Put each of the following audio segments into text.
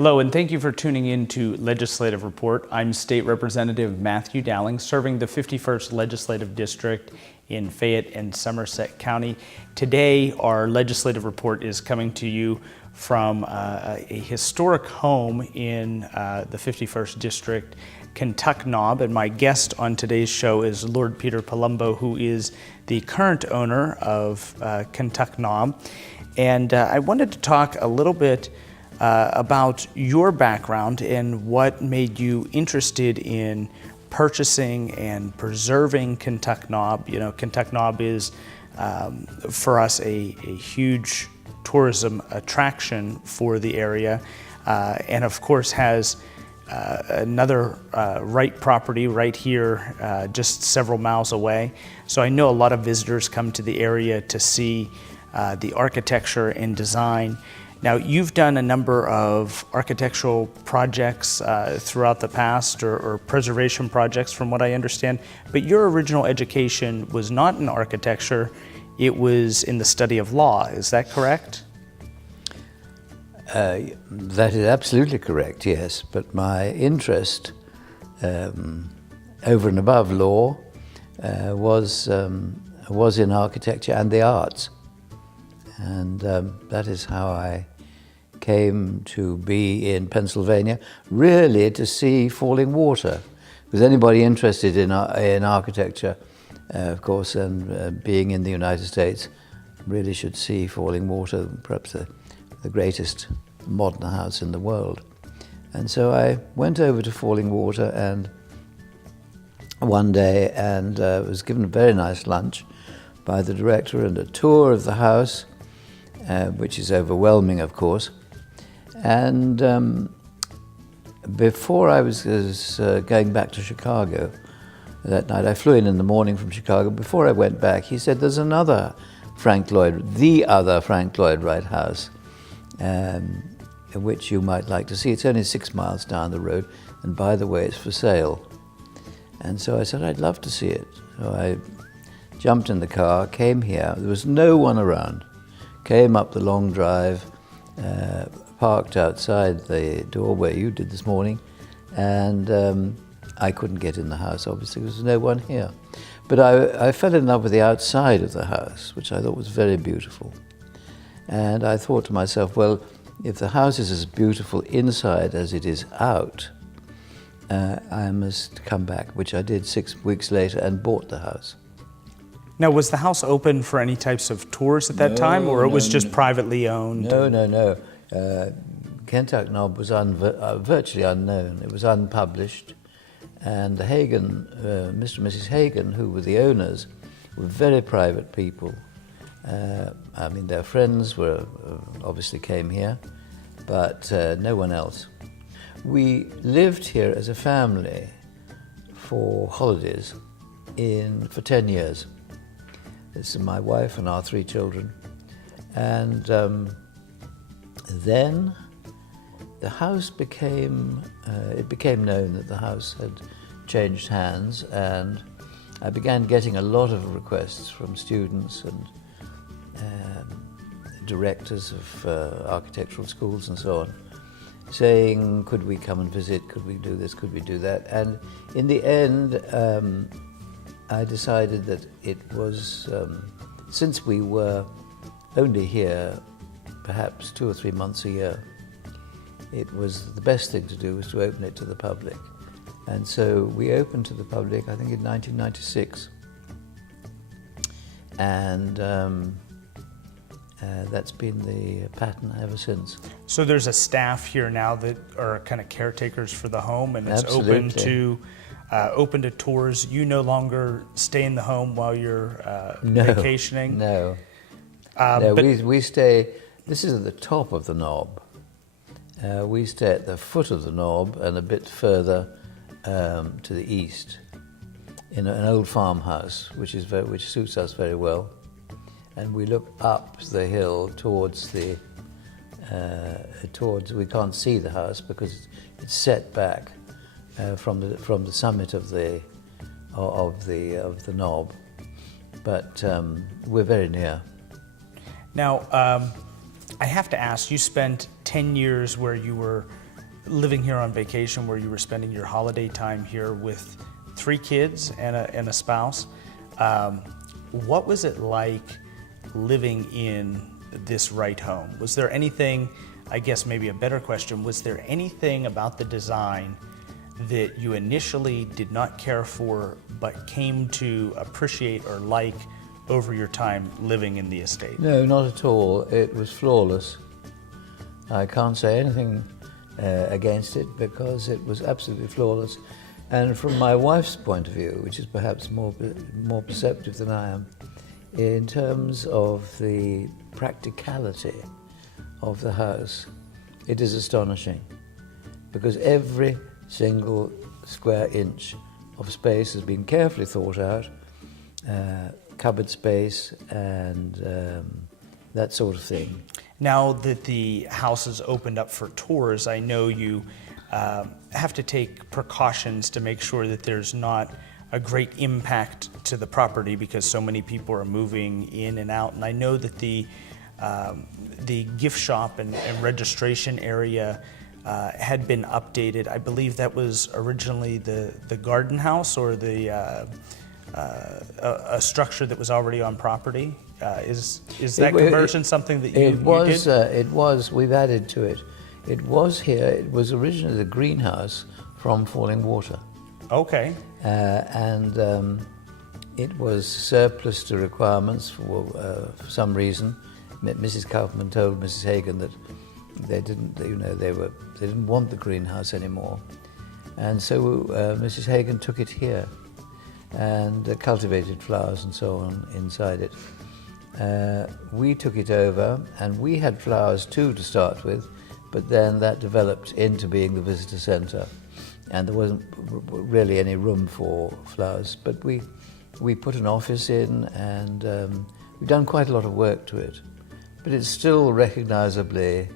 Hello, and thank you for tuning in to Legislative Report. I'm State Representative Matthew Dowling, serving the 51st Legislative District in Fayette and Somerset County. Today, our Legislative Report is coming to you from a historic home in the 51st District, Kentuck Knob, and my guest on today's show is Lord Peter Palumbo, who is the current owner of Kentuck Knob. And I wanted to talk a little bit about your background and what made you interested in purchasing and preserving Kentuck Knob. You know, Kentuck Knob is, for us, a huge tourism attraction for the area, and of course has another Wright property right here, just several miles away. So I know a lot of visitors come to the area to see the architecture and design. Now, you've done a number of architectural projects throughout the past, or preservation projects from what I understand, but your original education was not in architecture, it was in the study of law. Is that correct? That is absolutely correct, yes, but my interest over and above law was in architecture and the arts. And that is how I came to be in Pennsylvania, really to see falling water. Because anybody interested in architecture, of course, and being in the United States, really should see falling water, perhaps the greatest modern house in the world. And so I went over to Falling Water and one day and was given a very nice lunch by the director and a tour of the house, which is overwhelming, of course. And before I was going back to Chicago that night, I flew in the morning from Chicago. Before I went back, he said, there's another the other Frank Lloyd Wright house, which you might like to see. It's only 6 miles down the road, and by the way, it's for sale. And so I said, I'd love to see it. So I jumped in the car, came here. There was no one around. Came up the long drive, parked outside the door where you did this morning, and I couldn't get in the house, obviously, because there was no one here. But I fell in love with the outside of the house, which I thought was very beautiful. And I thought to myself, well, if the house is as beautiful inside as it is out, I must come back, which I did 6 weeks later and bought the house. Now, was the house open for any types of tours at that time, or it was just privately owned? No. Kentuck Knob was virtually unknown. It was unpublished. And the Hagen, Mr. and Mrs. Hagen, who were the owners, were very private people. I mean, their friends obviously came here, but no one else. We lived here as a family for holidays for 10 years. This is my wife and our 3 children. And then the house became known that the house had changed hands, and I began getting a lot of requests from students and directors of architectural schools and so on, saying, could we come and visit, could we do this, could we do that? And in the end, I decided that it was, since we were only here perhaps 2 or 3 months a year, it was the best thing to do was to open it to the public. And so we opened to the public, I think in 1996. And that's been the pattern ever since. So there's a staff here now that are kind of caretakers for the home, and it's Absolutely. open to tours. You no longer stay in the home while you're vacationing? No. But we stay, this is at the top of the knob. We stay at the foot of the knob and a bit further to the east in an old farmhouse, which suits us very well. And we look up the hill towards we can't see the house because it's set back from the summit of the knob, but we're very near. Now, I have to ask, you spent 10 years where you were living here on vacation where you were spending your holiday time here with 3 kids and a spouse. What was it like living in this Wright home? Was there anything, I guess maybe a better question, was there anything about the design that you initially did not care for but came to appreciate or like over your time living in the estate? No, not at all. It was flawless. I can't say anything against it because it was absolutely flawless. And from my wife's point of view, which is perhaps more perceptive than I am, in terms of the practicality of the house, it is astonishing because every single square inch of space has been carefully thought out, cupboard space and that sort of thing. Now that the house is opened up for tours, I know you have to take precautions to make sure that there's not a great impact to the property because so many people are moving in and out. And I know that the gift shop and registration area had been updated. I believe that was originally the garden house or a structure that was already on property. Is that conversion something that you did? It was. We've added to it. It was here. It was originally the greenhouse from falling water. Okay. And it was surplus to requirements for some reason. Mrs. Kaufman told Mrs. Hagen that they didn't want the greenhouse anymore, and so Mrs. Hagen took it here and cultivated flowers and so on inside it. We took it over, and we had flowers too to start with, but then that developed into being the visitor centre, and there wasn't really any room for flowers. But we put an office in, and we've done quite a lot of work to it. But it's still recognisably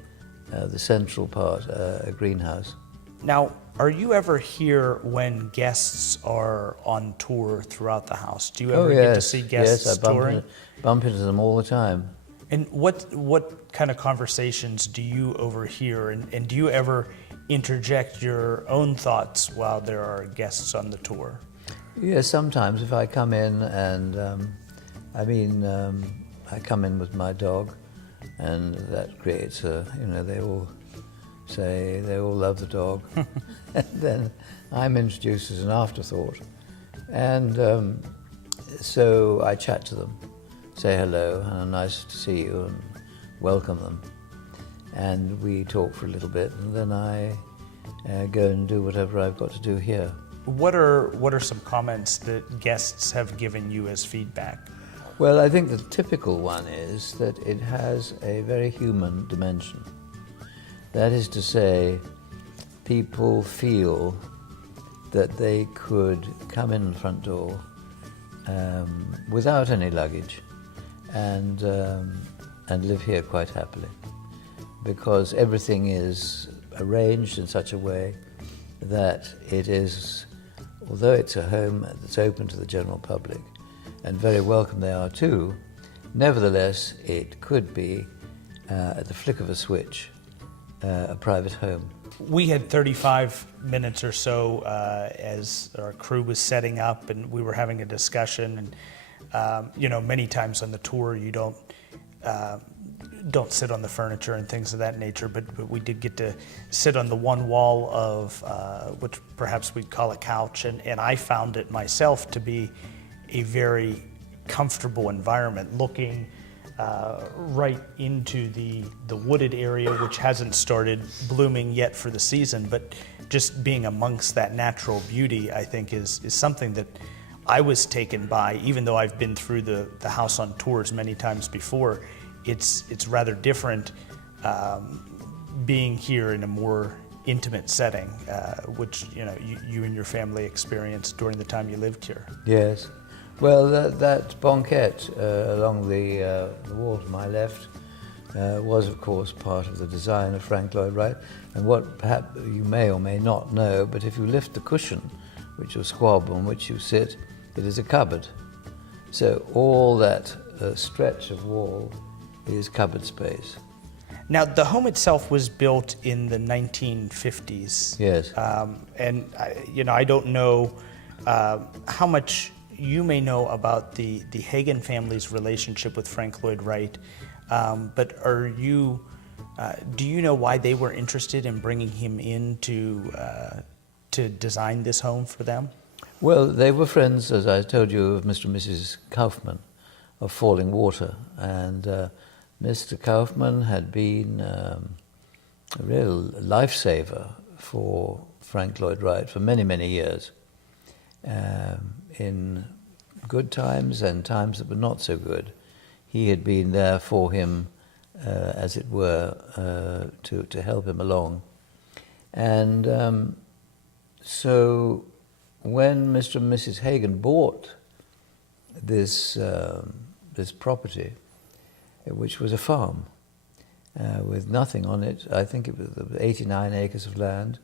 the central part, a greenhouse. Now, are you ever here when guests are on tour throughout the house? Do you ever get to see guests touring? Yes, I bump into them all the time. And what kind of conversations do you overhear? And do you ever interject your own thoughts while there are guests on the tour? Yes, sometimes if I come in and, I come in with my dog, and that creates they all say they all love the dog. And then I'm introduced as an afterthought. And so I chat to them, say hello, and nice to see you, and welcome them. And we talk for a little bit, and then I go and do whatever I've got to do here. What are some comments that guests have given you as feedback? Well, I think the typical one is that it has a very human dimension. That is to say, people feel that they could come in the front door without any luggage and live here quite happily, because everything is arranged in such a way that it is, although it's a home that's open to the general public, and very welcome they are too, nevertheless it could be, at the flick of a switch, a private home. We had 35 minutes or so as our crew was setting up, and we were having a discussion. And many times on the tour you don't sit on the furniture and things of that nature, but we did get to sit on the one wall of which perhaps we'd call a couch, and I found it myself to be a very comfortable environment, looking right into the wooded area, which hasn't started blooming yet for the season, but just being amongst that natural beauty, I think is something that I was taken by. Even though I've been through the house on tours many times before, it's rather different being here in a more intimate setting, which you and your family experienced during the time you lived here. Yes. Well, that banquette along the wall to my left was, of course, part of the design of Frank Lloyd Wright. And what perhaps you may or may not know, but if you lift the cushion, which is squab on which you sit, it is a cupboard. So all that stretch of wall is cupboard space. Now, the home itself was built in the 1950s. Yes. I don't know how much you may know about the Hagen family's relationship with Frank Lloyd Wright, but do you know why they were interested in bringing him in to design this home for them? Well, they were friends, as I told you, of Mr. and Mrs. Kaufman of Falling Water, and Mr. Kaufman had been a real lifesaver for Frank Lloyd Wright for many, many years, in good times and times that were not so good. He had been there for him, as it were, to help him along. And so when Mr. and Mrs. Hagen bought this property, which was a farm with nothing on it, I think it was 89 acres of land,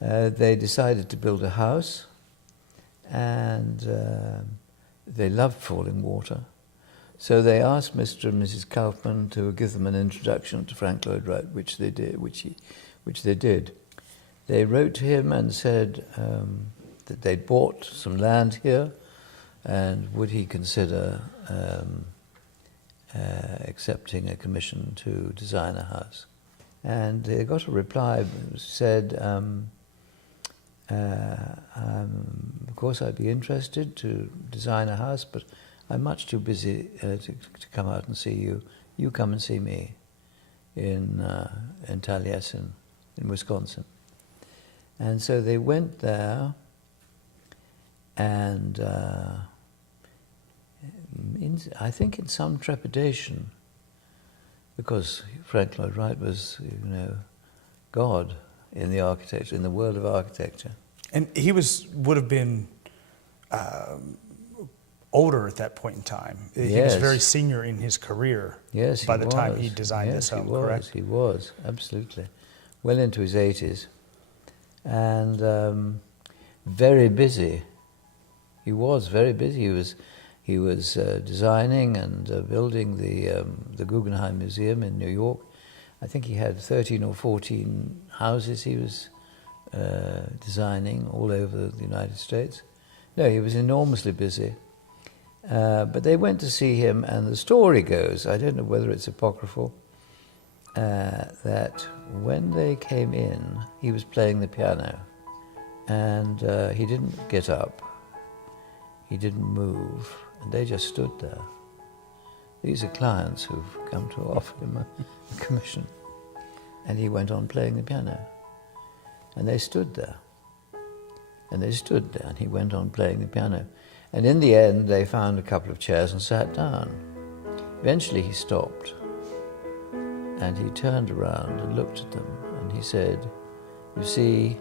they decided to build a house, and they loved Falling Water. So they asked Mr. and Mrs. Kaufman to give them an introduction to Frank Lloyd Wright, which they did. They wrote to him and said that they'd bought some land here, and would he consider accepting a commission to design a house. And they got a reply that said, of course I'd be interested to design a house, but I'm much too busy to come out and see you. You come and see me in Taliesin, in Wisconsin. And so they went there, and I think in some trepidation, because Frank Lloyd Wright was, God in the architecture, in the world of architecture. And he would have been older at that point in time. He was very senior in his career. Yes, by the time he designed this home, correct? He was, absolutely. Well into his 80s. And very busy. He was very busy. He was designing and building the Guggenheim Museum in New York. I think he had 13 or 14 houses he was designing all over the United States. No, he was enormously busy. But they went to see him, and the story goes, I don't know whether it's apocryphal, that when they came in, he was playing the piano, and he didn't get up, he didn't move, and they just stood there. These are clients who've come to offer him a commission, and he went on playing the piano, and they stood there, and they stood there, and he went on playing the piano. And in the end, they found a couple of chairs and sat down. Eventually he stopped, and he turned around and looked at them, and he said, "You see,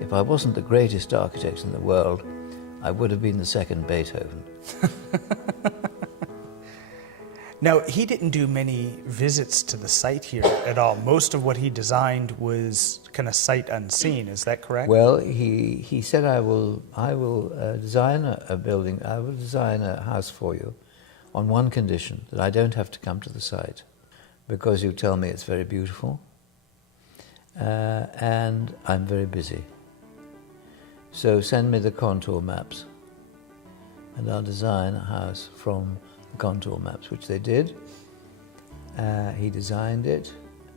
if I wasn't the greatest architect in the world, I would have been the second Beethoven." Now, he didn't do many visits to the site here at all. Most of what he designed was kind of sight unseen. Is that correct? Well, he said, I will design a building, I will design a house for you on one condition, that I don't have to come to the site, because you tell me it's very beautiful, and I'm very busy. So send me the contour maps, and I'll design a house from the contour maps, which they did. He designed it,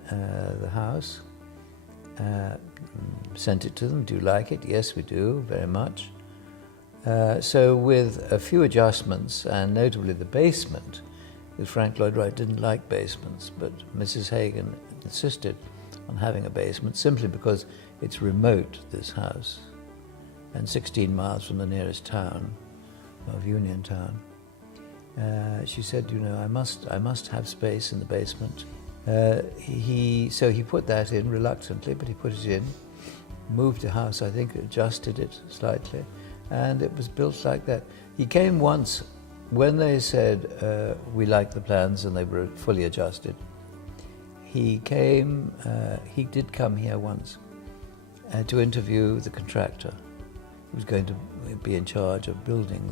the house, sent it to them. Do you like it? Yes, we do, very much. So with a few adjustments, and notably the basement, because Frank Lloyd Wright didn't like basements, but Mrs. Hagen insisted on having a basement simply because it's remote, this house, and 16 miles from the nearest town of Uniontown. She said, I must have space in the basement. So he put that in reluctantly, but he put it in, moved the house, I think, adjusted it slightly, and it was built like that. He came once when they said, we like the plans, and they were fully adjusted. He did come here once to interview the contractor who was going to be in charge of building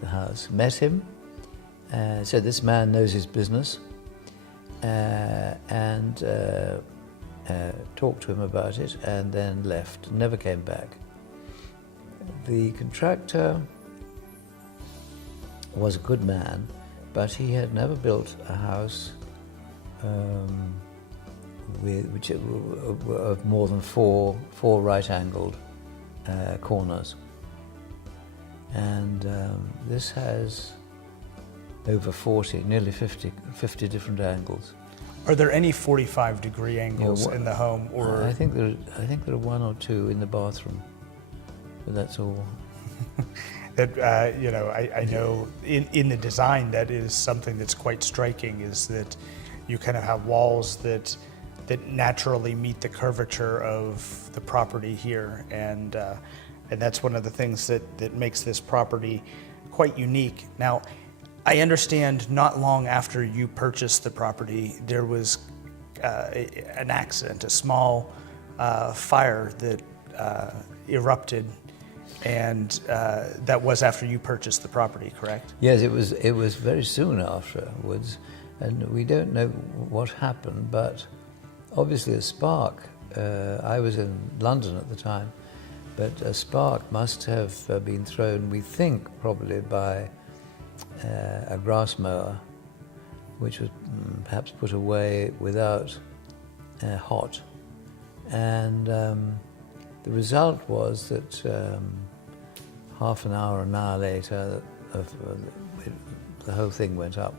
the house. Met him, said this man knows his business, and talked to him about it, and then left, never came back. The contractor was a good man, but he had never built a house of more than four right-angled corners. And this has over 40, nearly 50 different angles. Are there any 45-degree angles in the home, or I think there are one or two in the bathroom, but that's all. that I know in the design that is something that's quite striking, is that you kind of have walls that naturally meet the curvature of the property here, and that's one of the things that makes this property quite unique. Now, I understand not long after you purchased the property, there was an accident, a small fire that erupted, and that was after you purchased the property, correct? Yes, it was very soon afterwards, and we don't know what happened, but obviously a spark. I was in London at the time, but a spark must have been thrown, we think, probably by a grass mower, which was perhaps put away without hot. And the result was that half an hour later, the whole thing went up.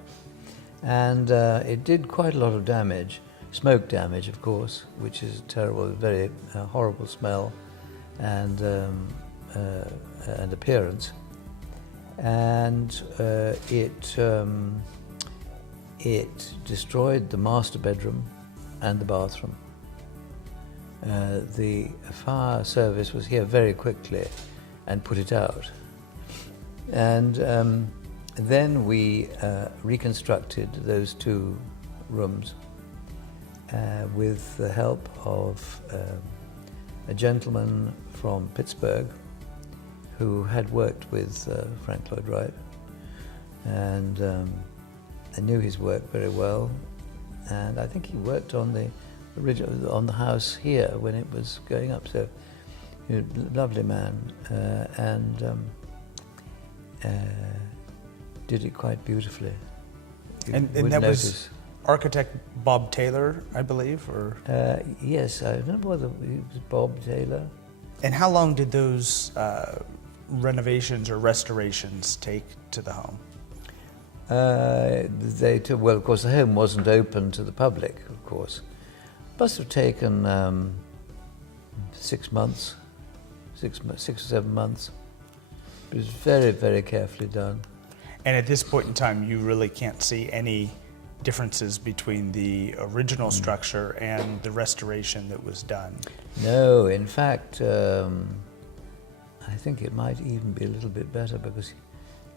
And it did quite a lot of damage, smoke damage, of course, which is terrible, very horrible smell and appearance. And it destroyed the master bedroom and the bathroom. The fire service was here very quickly and put it out. And then we reconstructed those two rooms with the help of a gentleman from Pittsburgh who had worked with Frank Lloyd Wright, and I knew his work very well, and I think he worked on the house here when it was going up. So, lovely man, and did it quite beautifully. And that was architect Bob Taylor, I believe, or? Yes, I don't know whether it was Bob Taylor. And how long did those renovations or restorations take to the home? They took, well, of course, the home wasn't open to the public, of course. Must have taken 6 months, 6 or 7 months. It was very, very carefully done. And at this point in time, you really can't see any differences between the original structure and the restoration that was done? No, in fact, I think it might even be a little bit better, because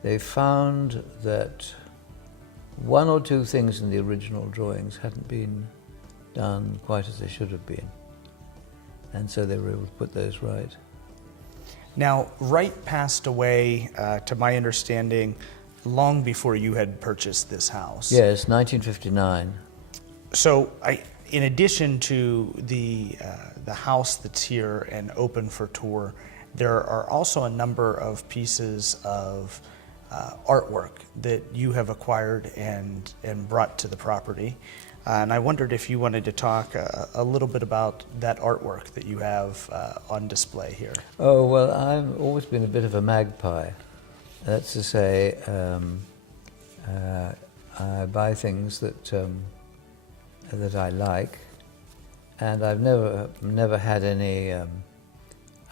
they found that one or two things in the original drawings hadn't been done quite as they should have been. And so they were able to put those right. Now, Wright passed away, to my understanding, long before you had purchased this house. Yes, 1959. So, in addition to the house that's here and open for tour, there are also a number of pieces of artwork that you have acquired and brought to the property. And I wondered if you wanted to talk a little bit about that artwork that you have on display here. Oh, well, I've always been a bit of a magpie. That's to say, I buy things that I like, and I've never had any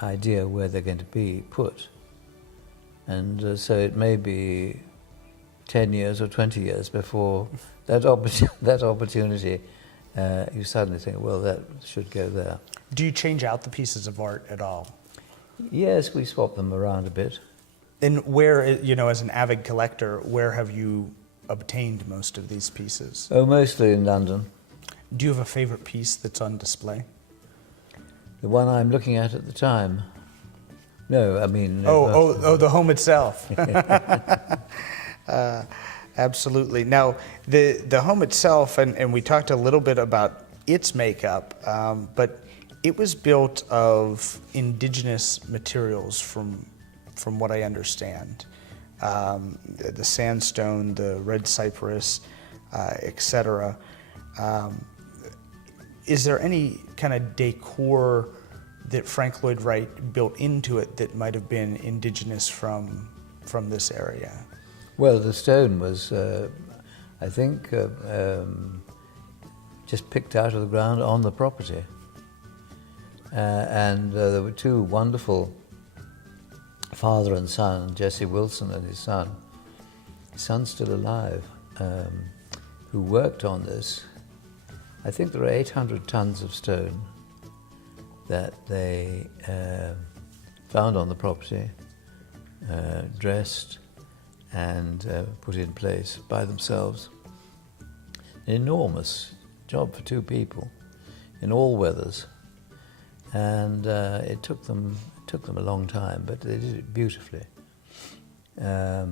idea where they're going to be put. And so it may be 10 years or 20 years before that opportunity, you suddenly think, well, that should go there. Do you change out the pieces of art at all? Yes, we swap them around a bit. And where, as an avid collector, where have you obtained most of these pieces? Oh, mostly in London. Do you have a favorite piece that's on display? The one I'm looking at the time. No, I mean... the home itself. Absolutely. Now, the home itself, and we talked a little bit about its makeup, but it was built of indigenous materials from what I understand. The sandstone, the red cypress, etc. Is there any kind of decor that Frank Lloyd Wright built into it that might have been indigenous from this area? Well, the stone was, I think, just picked out of the ground on the property. And there were two wonderful father and son, Jesse Wilson and his son. His son's still alive, who worked on this. I think there are 800 tons of stone that they found on the property, dressed and put in place by themselves. An enormous job for two people in all weathers, and it took them a long time, but they did it beautifully. The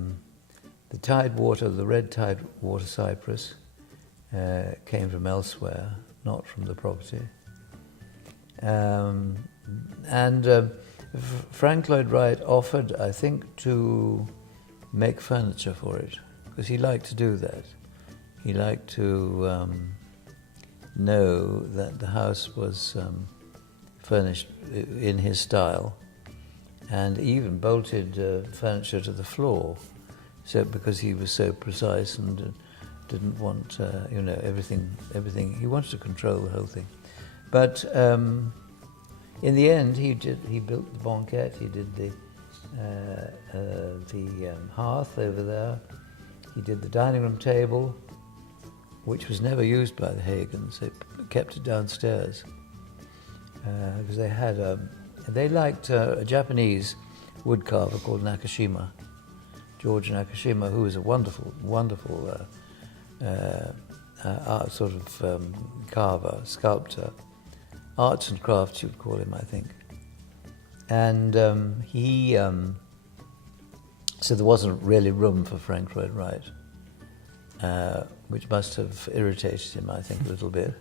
tidewater, the red tidewater cypress, came from elsewhere, not from the property. Frank Lloyd Wright offered, I think, to make furniture for it, because he liked to do that. He liked to know that the house was furnished in his style, and even bolted furniture to the floor, so because he was so precise and didn't want everything. He wanted to control the whole thing. But in the end, he built the banquette. He did the hearth over there. He did the dining room table, which was never used by the Hagans. They kept it downstairs because they liked a Japanese woodcarver called Nakashima, George Nakashima, who was a wonderful sort of carver, sculptor, arts and crafts you'd call him, I think. And so there wasn't really room for Frank Lloyd Wright, which must have irritated him, I think, a little bit.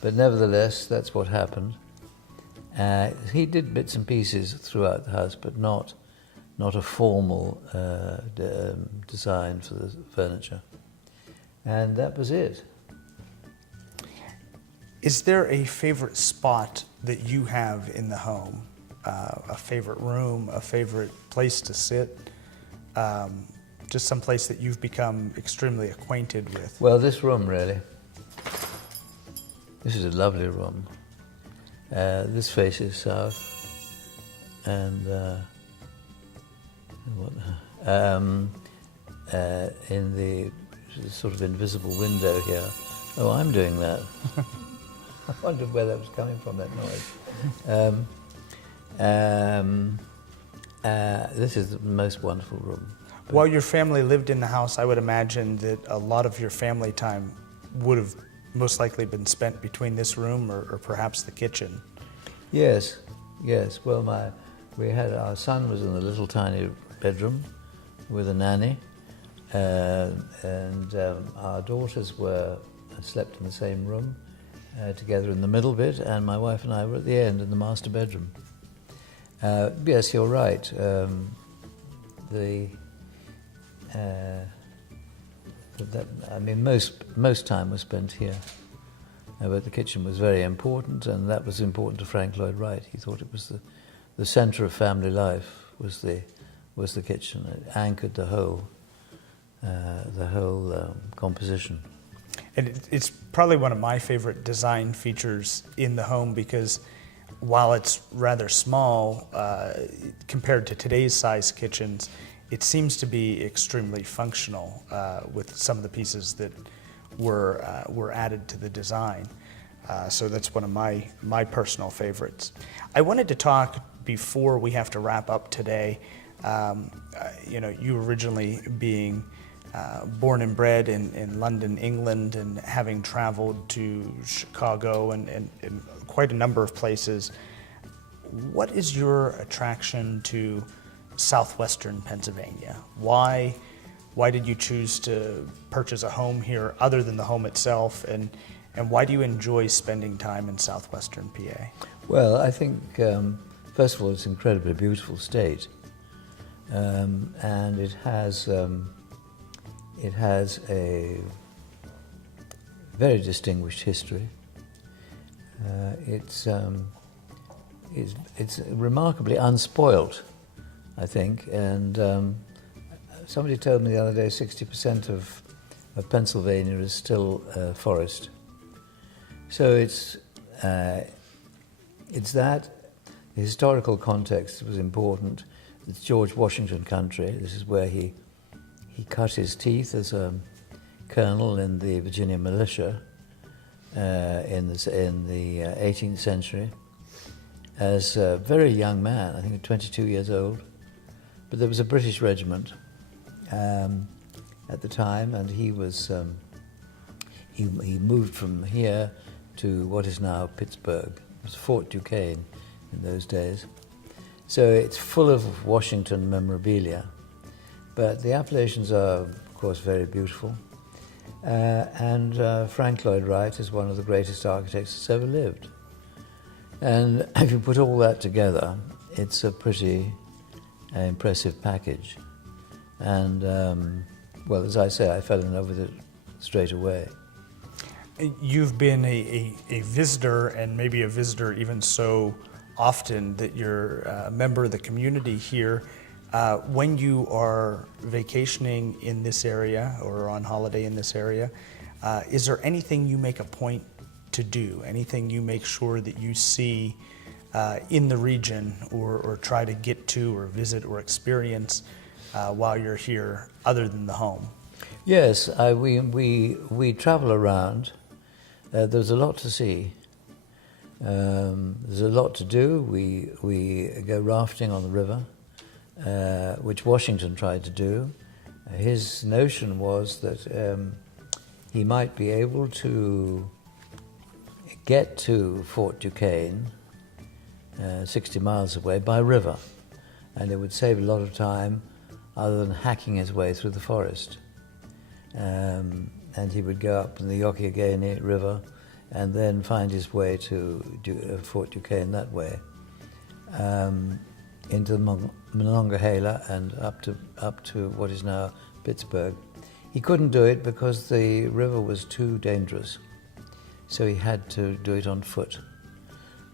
But nevertheless, that's what happened. He did bits and pieces throughout the house, but not a formal design for the furniture. And that was it. Is there a favorite spot that you have in the home? A favorite room, a favorite place to sit? Just some place that you've become extremely acquainted with? Well, this room, really. This is a lovely room. This faces south, and in the sort of invisible window here. Oh, I'm doing that. I wondered where that was coming from, that noise. This is the most wonderful room. While your family lived in the house, I would imagine that a lot of your family time would have most likely been spent between this room or perhaps the kitchen. Yes. Well, our son was in the little tiny bedroom with a nanny, and our daughters slept in the same room together in the middle bit, and my wife and I were at the end in the master bedroom. Yes, you're right. Most time was spent here, but the kitchen was very important, and that was important to Frank Lloyd Wright. He thought it was the centre of family life was the kitchen. It anchored the whole composition. And it's probably one of my favorite design features in the home, because while it's rather small compared to today's size kitchens, it seems to be extremely functional with some of the pieces that were added to the design. So that's one of my personal favorites. I wanted to talk, before we have to wrap up today, you originally being born and bred in London, England, and having traveled to Chicago and quite a number of places. What is your attraction to southwestern Pennsylvania? Why Why did you choose to purchase a home here other than the home itself? And why do you enjoy spending time in southwestern PA? Well, I think, first of all, it's an incredibly beautiful state. And it has a very distinguished history. It's remarkably unspoilt, I think, and somebody told me the other day 60% of Pennsylvania is still forest. So it's that the historical context was important. It's George Washington country. This is where he cut his teeth as a colonel in the Virginia militia in the 18th century. As a very young man, I think 22 years old. But there was a British regiment at the time, and he moved from here to what is now Pittsburgh. It was Fort Duquesne in those days. So it's full of Washington memorabilia. But the Appalachians are, of course, very beautiful. And Frank Lloyd Wright is one of the greatest architects that's ever lived. And if you put all that together, it's a pretty impressive package. And, well, as I say, I fell in love with it straight away. You've been a visitor, and maybe a visitor even so often that you're a member of the community here. When you are vacationing in this area or on holiday in this area, is there anything you make a point to do, anything you make sure that you see in the region or try to get to or visit or experience while you're here other than the home? Yes, we travel around. There's a lot to see. There's a lot to do. We go rafting on the river, which Washington tried to do. His notion was that he might be able to get to Fort Duquesne, 60 miles away, by river, and it would save a lot of time other than hacking his way through the forest. And he would go up in the Youghiogheny River and then find his way to Fort Duquesne that way, into the Monongahela and up to what is now Pittsburgh. He couldn't do it because the river was too dangerous, so he had to do it on foot,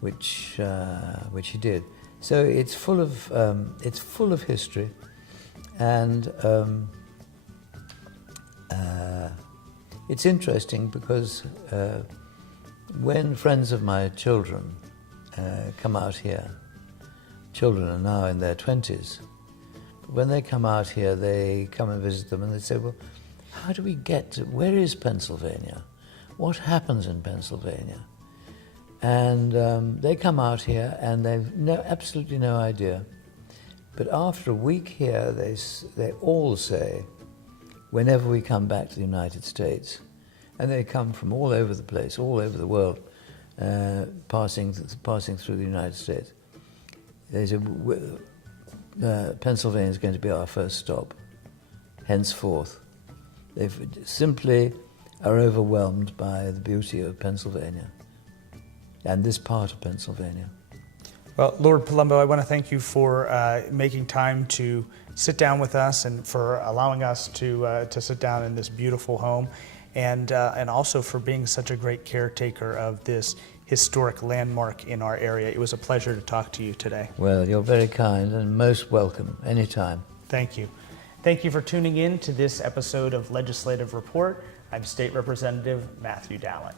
which he did. So it's full of history, and it's interesting because when friends of my children come out here, children are now in their 20s, but when they come out here, they come and visit them and they say, well, how do we get to, where is Pennsylvania? What happens in Pennsylvania? And they come out here and they've absolutely no idea. But after a week here, they all say, whenever we come back to the United States, and they come from all over the place, all over the world, passing through the United States, they say, Pennsylvania is going to be our first stop, henceforth. They simply are overwhelmed by the beauty of Pennsylvania, and this part of Pennsylvania. Well, Lord Palumbo, I want to thank you for making time to sit down with us and for allowing us to sit down in this beautiful home, and also for being such a great caretaker of this historic landmark in our area. It was a pleasure to talk to you today. Well, you're very kind and most welcome anytime. Thank you. Thank you for tuning in to this episode of Legislative Report. I'm State Representative Matthew Dowling.